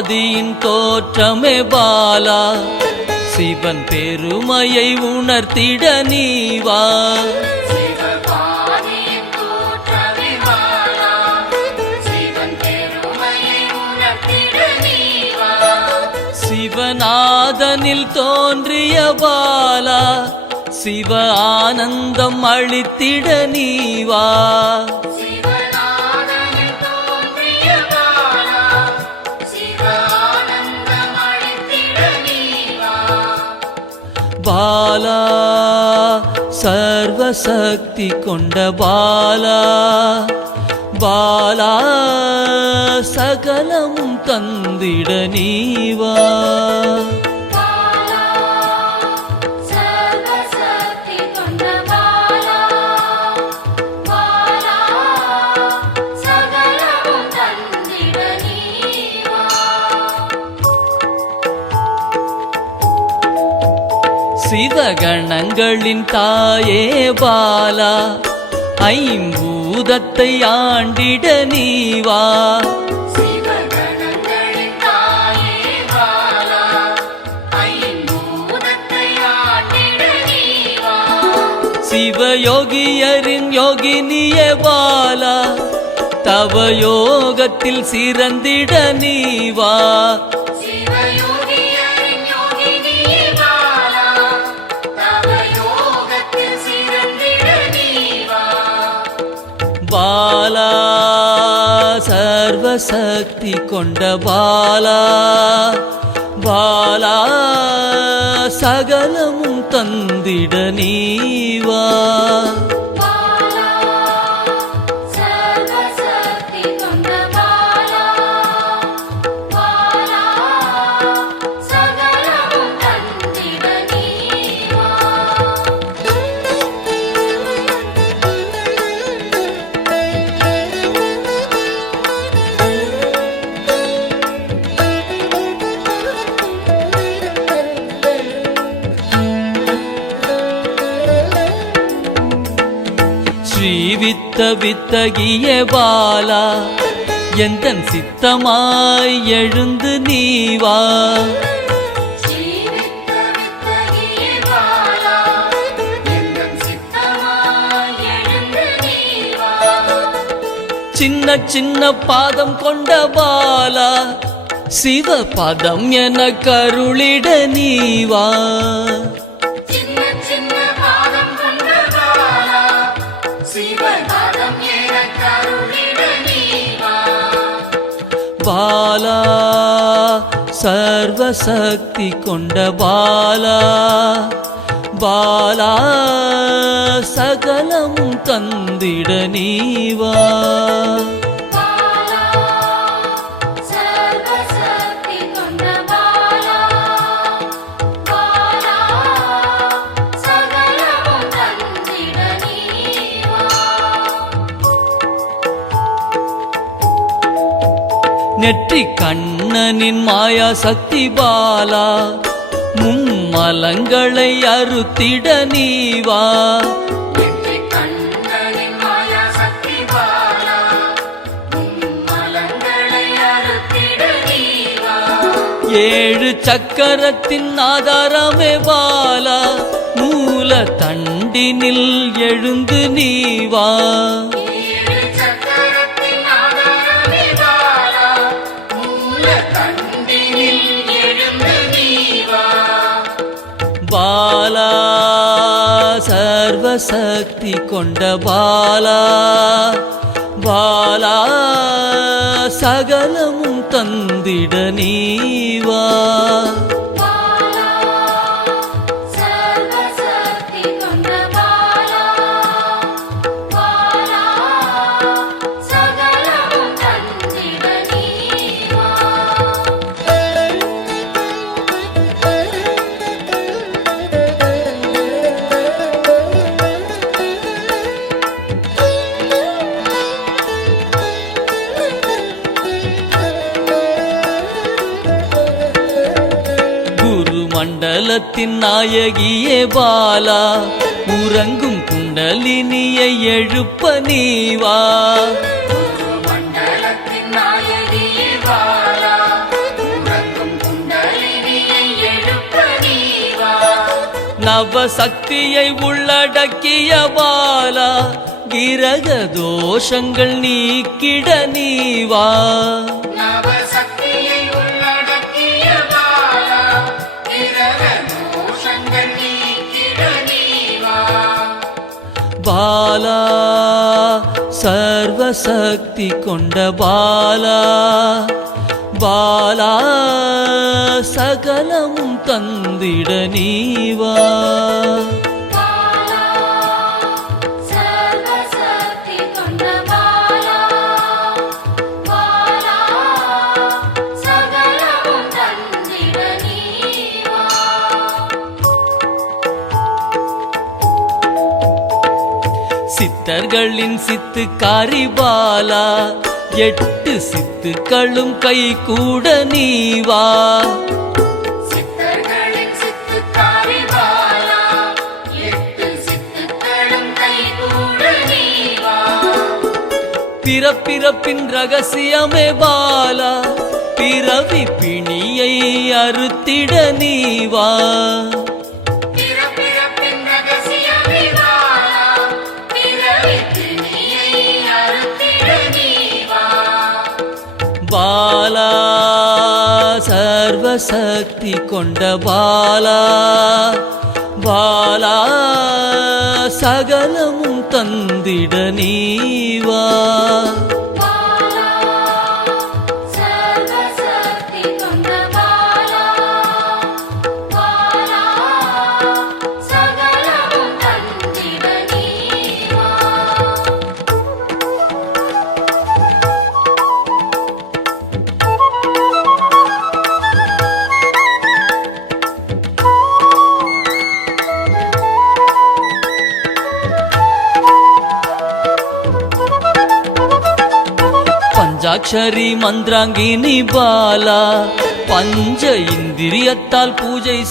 ஆதியின் தோற்றமே பாலா, சிவன் பெருமையை உணர்த்திட நீவா. சிவநாதனில் தோன்றிய பாலா, சிவ ஆனந்தம் அளித்திட நீவா. பாலா சர்வசக்தி கொண்ட பாலா, பாலா சகலமும் தந்திட நீவா. சிவகணங்களின் தாயே பாலா, ஐம்பூதத்தை ஆண்டிட நீவா. சிவயோகியரின் யோகினியே பாலா, தவ யோகத்தில் சிறந்திட நீவா. பாலா சர்வசக்தி கொண்ட பாலா, பாலா சகலமும் தந்திட நீவா. ஸ்ரீவித்த வித்தகிய பாலா, எந்தன் சித்தமாய் எழுந்து நீவா. சின்ன சின்ன பாதம் கொண்ட பாலா, சிவ பதம் என கருளிட நீவா. பாலா சர்வசக்தி கொண்ட பாலா, பாலா சகலமும் தந்திட நீவா. நெற்றி கண்ணனின் மாயா சக்தி பாலா, மும்மலங்களை அறுத்திட நீவா. ஏழு சக்கரத்தின் ஆதாரமே பாலா, மூல தண்டினில் எழுந்து நீவா. பாலா சர்வசக்தி கொண்ட பாலா, பாலா சகலமும் தந்திட நீவா. மண்டலத்தின் நாயகியே பாலா, உறங்கும் குண்டலினியை எழுப்ப நீவா. மண்டலத்தின் நாயகியே பாலா, நவசக்தியை உள்ளடக்கிய பாலா கிரக தோஷங்கள் நீக்கிட நீவா நவசக்தியை உள்ளடக்கிய பாலா கிரக தோஷங்கள் நீக்கிட நீவா பாலா சர்வசக்தி கொண்ட பாலா பாலா சகலமும் தந்திட நீவா பாலா சர்வசக்தி கொண்ட பாலா பாலா சகலமும் தந்திட நீவா சித்தர்களின் சித்துக்காரி பாலா 8 சித்துக்களும் கை கூட நீவா சித்தர்களின் சித்துக்காரி பாலா 8 சித்துக்களும் கைகூட நீவா பிறப்பிறப்பின் ரகசியமே பாலா பிறவி பிணியை அறுத்திட நீவா பிறப்பிறப்பின் ரகசியமே பாலா பிறவி பிணியை அறுத்திட நீவா பாலா சர்வசக்தி கொண்ட பாலா பாலா சகலமும் தந்திட நீவா பாலா சர்வசக்தி கொண்ட பாலா பாலா சகலமும் தந்திட நீவா பஞ்சாட்சரி மந்திராங்கினி பாலா பஞ்ச இந்திரியத்தால் பூஜை செய்